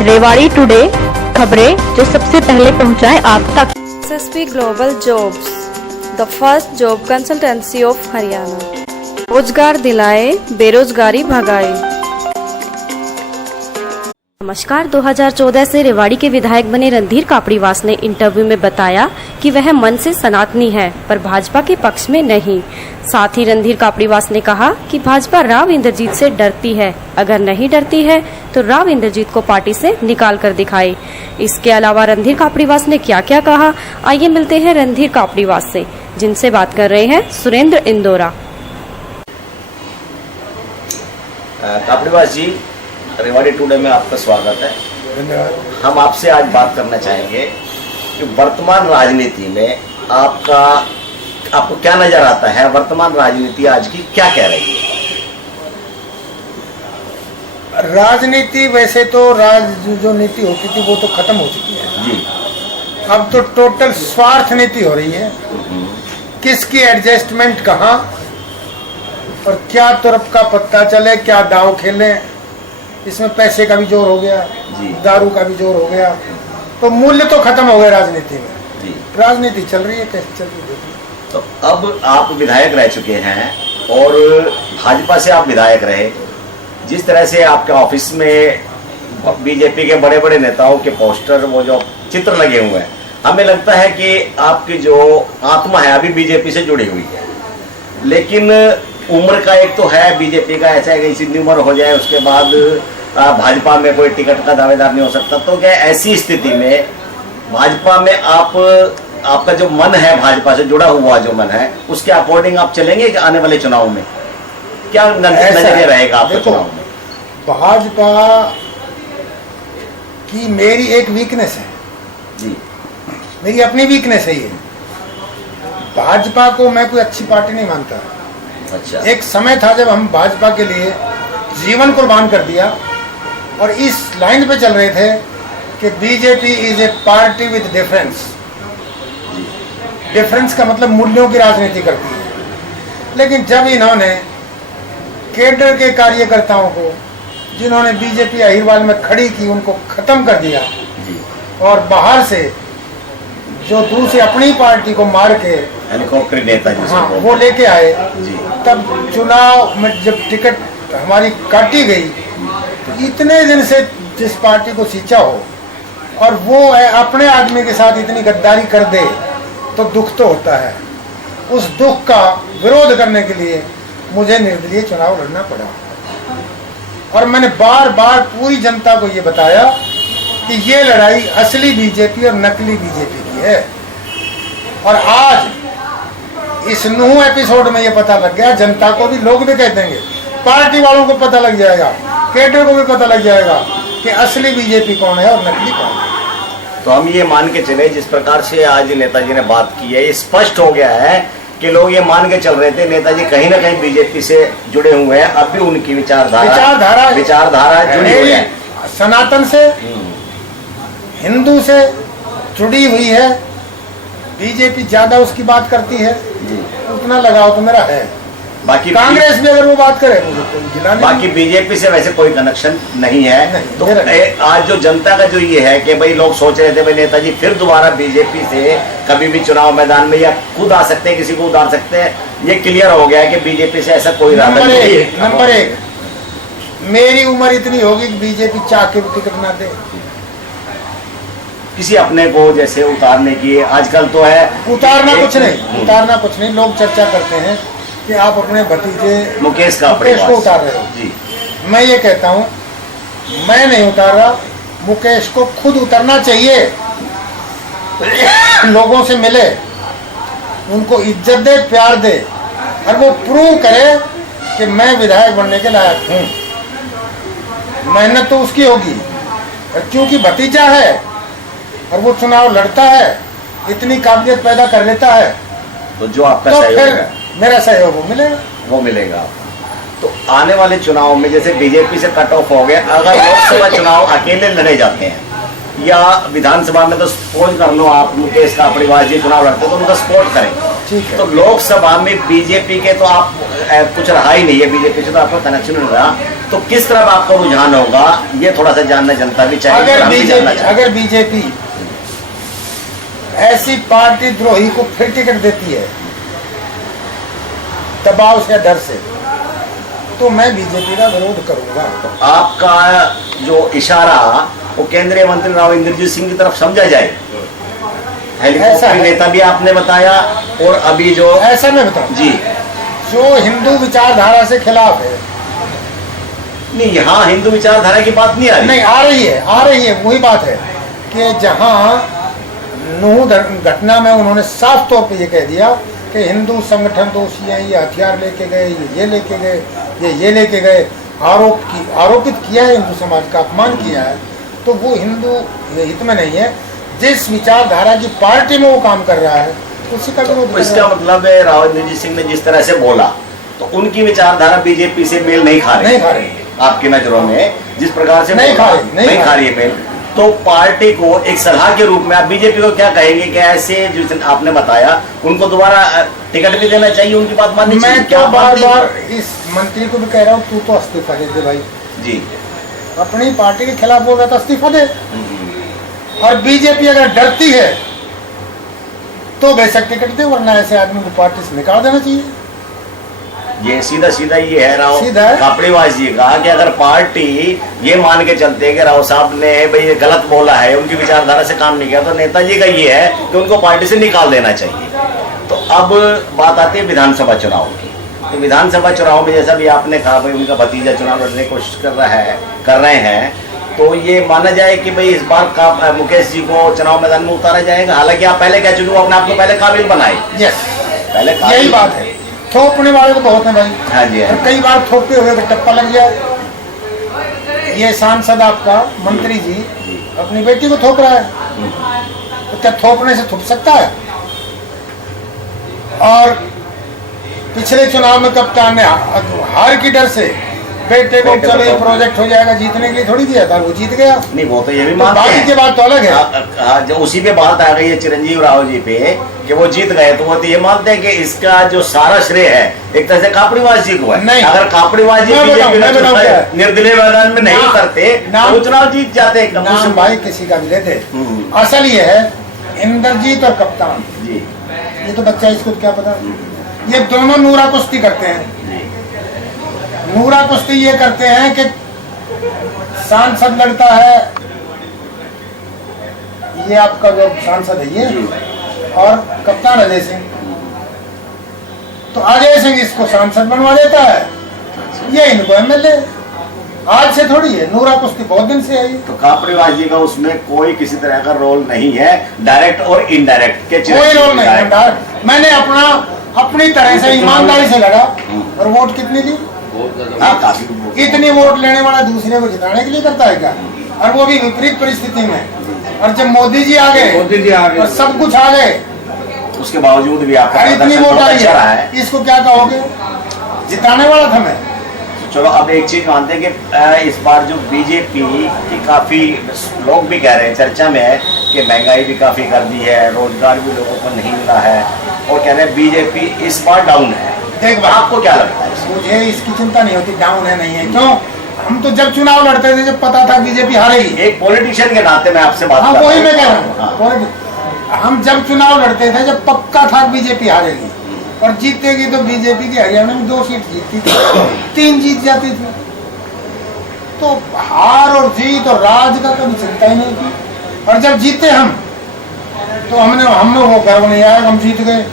Rewari today, खबरें जो सबसे पहले पहुंचाए आप तक। SSP global jobs, the first job consultancy of Haryana. रोजगार दिलाए, बेरोजगारी भगाए। नमस्कार। 2014 से रेवाड़ी के विधायक बने रणधीर कापड़ीवास ने इंटरव्यू में बताया कि वह मन से सनातनी है पर भाजपा के पक्ष में नहीं। साथ ही रणधीर कापड़ीवास ने कहा कि भाजपा राव इंद्रजीत से डरती है, अगर नहीं डरती है तो राव इंद्रजीत को पार्टी से निकाल कर दिखाए। इसके अलावा रणधीर कापड़ीवास ने क्या क्या कहा, आइए मिलते हैं रणधीर कापड़ीवास से, जिनसे बात कर रहे हैं सुरेंद्र इंदौरा। कापड़ीवास जी, रेवाड़ी टुडे में आपका स्वागत है। धन्यवाद। हम आपसे आज बात करना चाहेंगे कि वर्तमान राजनीति में आपको क्या नजर आता है, वर्तमान राजनीति आज की क्या कह रही है? राजनीति वैसे तो जो नीति होती थी वो तो खत्म हो चुकी है जी। अब तो टोटल स्वार्थ नीति हो रही है। किसकी एडजस्टमेंट कहाँ और क्या तुरप का पत्ता चले, क्या दाव खेलें, इसमें पैसे का भी जोर हो गया, दारू का भी जोर हो गया, तो मूल्य तो खत्म हो गए राजनीति में जी। राजनीति चल रही है, कैसे चल रही है? तो अब आप विधायक रह चुके हैं और भाजपा से आप विधायक रहे, जिस तरह से आपके ऑफिस में बीजेपी के बड़े बड़े नेताओं के पोस्टर, वो जो चित्र लगे हुए हैं, हमें लगता है कि आपकी जो आत्मा है अभी बीजेपी से जुड़ी हुई है। लेकिन उम्र का एक तो है, बीजेपी का ऐसा है कि इतनी उम्र हो जाए उसके बाद भाजपा में कोई टिकट का दावेदार नहीं हो सकता। तो क्या ऐसी स्थिति में भाजपा में आपका जो मन है, भाजपा से जुड़ा हुआ जो मन है, उसके अकॉर्डिंग आप चलेंगे कि आने वाले चुनाव में क्या नजरिया रहेगा आपका चुनाव में? भाजपा की मेरी एक वीकनेस है जी, मेरी अपनी वीकनेस है ये। भाजपा को मैं कोई अच्छी पार्टी नहीं मानता। अच्छा। एक समय था जब हम भाजपा के लिए जीवन कुर्बान कर दिया और इस लाइन पे चल रहे थे कि BJP is a party with difference. Difference का मतलब मूल्यों की राजनीति करती है। लेकिन जब इन्होंने केडर के कार्यकर्ताओं को, जिन्होंने बीजेपी अहिरवाल में खड़ी की, उनको खत्म कर दिया और बाहर से जो दूसरी अपनी पार्टी को मार के हेलीकॉप्टर नेता वो लेके आए जी। तब चुनाव में जब टिकट हमारी काटी गई तो इतने दिन से जिस पार्टी को सींचा हो और वो अपने आदमी के साथ इतनी गद्दारी कर दे तो दुख तो होता है। उस दुख का विरोध करने के लिए मुझे निर्दलीय चुनाव लड़ना पड़ा और मैंने बार बार पूरी जनता को ये बताया कि ये लड़ाई असली बीजेपी और नकली बीजेपी की है। और आज इस नूह एपिसोड में ये पता लग गया, जनता को भी, लोग भी कह देंगे, पार्टी वालों को पता लग जाएगा, कैडर को भी पता लग जाएगा कि असली बीजेपी कौन है और नकली कौन है। तो हम ये मान के चले, जिस प्रकार से आज नेताजी ने बात की है, ये स्पष्ट हो गया है कि लोग ये मान के चल रहे थे नेताजी कहीं ना कहीं बीजेपी से जुड़े हुए हैं। अब भी उनकी विचारधारा जुड़ी हुई है, सनातन से, हिंदू से जुड़ी हुई है। बीजेपी ज्यादा उसकी बात करती है, उतना लगाव तो मेरा है। बाकी कांग्रेस भी अगर वो बात करे मुझे कोई गिला नहीं। बाकी बीजेपी से वैसे कोई कनेक्शन नहीं है। नहीं, तो आज जो जनता का जो ये है कि भाई लोग सोच रहे थे भाई नेताजी फिर दोबारा बीजेपी से कभी भी चुनाव मैदान में या खुद आ सकते हैं, किसी को उतार सकते हैं, ये क्लियर हो गया है कि बीजेपी से ऐसा कोई इरादा नहीं है। नंबर एक, मेरी उम्र इतनी होगी कि बीजेपी चाह के भी टिकट ना दे। किसी अपने को जैसे उतारने की आजकल तो है, उतारना कुछ नहीं। लोग चर्चा करते हैं कि आप अपने भतीजे मुकेश को उतार रहे हो जी। मैं ये कहता हूँ, मैं नहीं उतार रहा, मुकेश को खुद उतरना चाहिए। लोगों से मिले, उनको इज्जत दे, प्यार दे और वो प्रूव करे कि मैं विधायक बनने के लायक हूँ। मेहनत तो उसकी होगी, क्योंकि भतीजा है और वो चुनाव लड़ता है, इतनी काबिलियत पैदा कर लेता है, तो जो आपका तो सहयोग फिर मेरा सहयोग वो मिलेगा। तो आने वाले चुनाव में जैसे बीजेपी से कट ऑफ हो गया, अगर लोकसभा चुनाव अकेले लड़े जाते हैं या विधानसभा में तो सपोज कर लो आप मुकेश कापड़ीवास जी चुनाव लड़ते तो उनका सपोर्ट करें, ठीक है। तो लोकसभा में बीजेपी के तो आप कुछ रहा ही नहीं है, बीजेपी से तो आपका कनेक्शन नहीं रहा, तो किस तरफ आपका रुझान होगा ये थोड़ा सा जानना जनता भी चाहिए। अगर बीजेपी ऐसी पार्टी द्रोही को फिर टिकट देती है दबाव से, डर से, तो मैं बीजेपी का विरोध करूंगा। तो आपका जो इशारा वो केंद्रीय मंत्री राव इंद्रजीत सिंह की तरफ समझा जाए, हेलीकॉप्टर नेता भी आपने बताया, और अभी जो ऐसा मैं बताऊं जी जो हिंदू विचारधारा से खिलाफ है, नहीं यहाँ हिंदू विचारधारा की बात नहीं आ रही, नहीं आ रही है वही बात है कि जहां नूह घटना में उन्होंने साफ तौर पे ये कह दिया कि हिंदू संगठन दोषी हैं, ये हथियार लेके गए, ये लेके गए, ये लेके गए, आरोपित किया है, हिंदू समाज का अपमान किया है, तो वो हिंदू हित में नहीं है। जिस विचारधारा की पार्टी में वो काम कर रहा है उसी का विरोध। इसका मतलब है राव इंद्रजीत सिंह ने जिस तरह से बोला तो उनकी विचारधारा बीजेपी से मेल नहीं खा रही आपकी नजरों में, जिस प्रकार से नहीं खा रही है मेल, तो पार्टी को एक सलाह के रूप में आप बीजेपी को क्या कहेंगे कि ऐसे जिस आपने बताया उनको दोबारा टिकट भी देना चाहिए, उनकी बात माननी चाहिए? मैं क्या बार इस मंत्री को भी कह रहा हूँ तू तो इस्तीफा दे दे भाई जी, अपनी पार्टी के खिलाफ बोल रहा था, इस्तीफा दे। और बीजेपी अगर डरती है तो बेशक टिकट दे, वरना ऐसे आदमी को पार्टी से निकाल देना चाहिए। ये सीधा ये है राव सीधा कापड़ीवास जी का कि अगर पार्टी ये मान के चलते है कि राव साहब ने भाई ये गलत बोला है, उनकी विचारधारा से काम नहीं किया, तो नेताजी का ये है कि उनको पार्टी से निकाल देना चाहिए। तो अब बात आती है विधानसभा चुनाव की, तो विधानसभा चुनाव में जैसा भी आपने कहा भाई उनका भतीजा चुनाव लड़ने की कोशिश कर रहे हैं, तो ये माना जाए कि भाई इस बार का मुकेश जी को चुनाव मैदान में उतारा जाएगा। हालांकि आप पहले कह चुके हो, अपने आप को पहले काबिल बनाए। पहले यही बात है, थोपने वाले तो बहुत हैं भाई। हाँ जी, और कई बार थोपते हुए तो टप्पा लग गया। ये सांसद आपका मंत्री जी अपनी बेटी को थोप रहा है, तो क्या थोपने से थोप सकता है? और पिछले चुनाव में कप्तान ने हार की डर से बेटे को चलो ये प्रोजेक्ट हो जाएगा जीतने के लिए थोड़ी दिया था, वो जीत गया। नहीं वो तो ये भी मानते हैं, बाकी की बात तो अलग है। जो उसी पे बात आ गई है चिरंजीव राव जी पे कि वो जीत गए, तो वो तो ये मानते हैं कि इसका जो सारा श्रेय है एक तरह से कापड़ीवास जी को है। नहीं, अगर कापड़ीवास जी निर्दलीय मैदान में नहीं करते तो चुनाव जीत जाते। नाम भाई किसी का भी लेते, असल ये है इंद्रजीत और कप्तान जी, ये तो बच्चा इसको क्या पता, ये दोनों नूरा कुश्ती करते हैं। नूरा कुश्ती ये करते हैं कि सांसद लड़ता है, ये आपका जो सांसद है ये, और कप्तान अजय सिंह, तो अजय सिंह इसको सांसद बनवा देता है, ये इनको एमएलए। आज से थोड़ी है, नूरा कुश्ती बहुत दिन से है। तो कापड़ीवास जी का उसमें कोई किसी तरह का रोल नहीं है, डायरेक्ट और इनडायरेक्ट के कोई रोल नहीं है। मैंने अपनी तरह से ईमानदारी से लड़ा, और वोट कितनी दी? इतनी वोट लेने वाला दूसरे को जिताने के लिए करता है क्या? और वो भी विपरीत परिस्थिति में। और जब मोदी जी आ गए और सब कुछ आ गए, उसके बावजूद भी आपका इतनी वोट आई है, इसको क्या कहोगे? जिताने वाला था मैं। चलो अब एक चीज मानते हैं कि इस बार जो बीजेपी की काफी लोग भी कह रहे हैं, चर्चा में है कि महंगाई भी काफी कर दी है, रोजगार भी लोगों को नहीं मिला है, और कह रहे हैं बीजेपी इस बार डाउन है। देख आपको क्या लगता है? मुझे इसकी चिंता नहीं होती डाउन है नहीं है, क्यों? हम तो जब चुनाव लड़ते थे जब पता था बीजेपी हारेगी। एक पॉलिटिशियन के नाते मैं आपसे बात कर रहा हूं। वही मैं कह रहा हूँ, हम जब चुनाव लड़ते थे जब पक्का था बीजेपी हारेगी, और जीतेगी तो बीजेपी की हरियाणा में 2 सीट जीतती थी, 3 जीत जाती थी। तो हार और जीत और राज का कभी चिंता ही नहीं थी। और जब जीते हम, तो हमें वो गर्व नहीं आया हम जीत गए।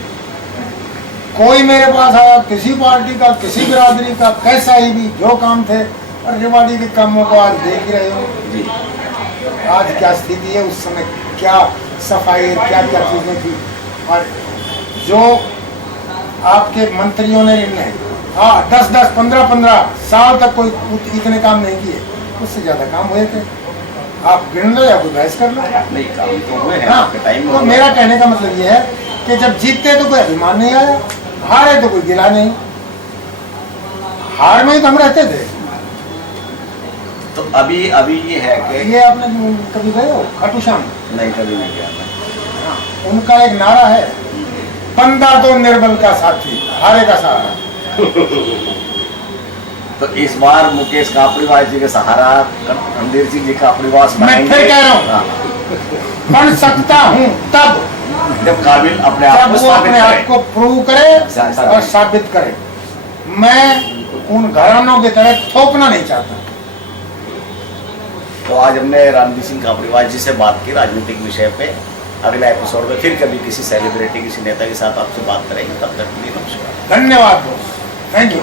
कोई मेरे पास आया किसी पार्टी का, किसी बिरादरी का, कैसा ही भी, जो काम थे, और रेवाड़ी के कामों को आज देख ही रहे हो। आज क्या स्थिति है, उस समय क्या सफाई, क्या क्या चीजें थी, और जो आपके मंत्रियों ने निर्णय 10-10, 15-15 साल तक कोई इतने काम नहीं किए, उससे ज्यादा काम हुए थे। आप गिन लो या कोई बहस कर लो। नहीं काम तो हुए हैं, हाँ, तो मेरा कहने का मतलब ये है कि जब जीतते तो कोई अभिमान नहीं आया, हारे तो कोई गिला नहीं। हार में ही तो हम रहते थे। तो अभी ये है कि ये आपने कभी गए हो खाटू श्याम? नहीं, कभी नहीं गया मैं। उनका एक नारा है, बंदा तो निर्बल का साथी, हारे का सहारा। तो इस बार मुकेश कापड़ीवास जी के सहारा रणधीर सिंह जी कापड़ीवास मैं फिर कह रहा हूँ, हाँ। बन सकता हूँ तब जब काबिल अपने आप जब को वो अपने आप को प्रूव करे साबित और साबित करे। मैं उन घरानों की तरह थोपना नहीं चाहता। तो आज हमने रणधीर सिंह कापड़ीवास जी से बात की राजनीतिक विषय पे। अगले एपिसोड में फिर कभी किसी सेलिब्रिटी, किसी नेता के साथ आपसे बात करेंगे। तब तक के लिए नमस्कार। धन्यवाद दोस्त, थैंक यू।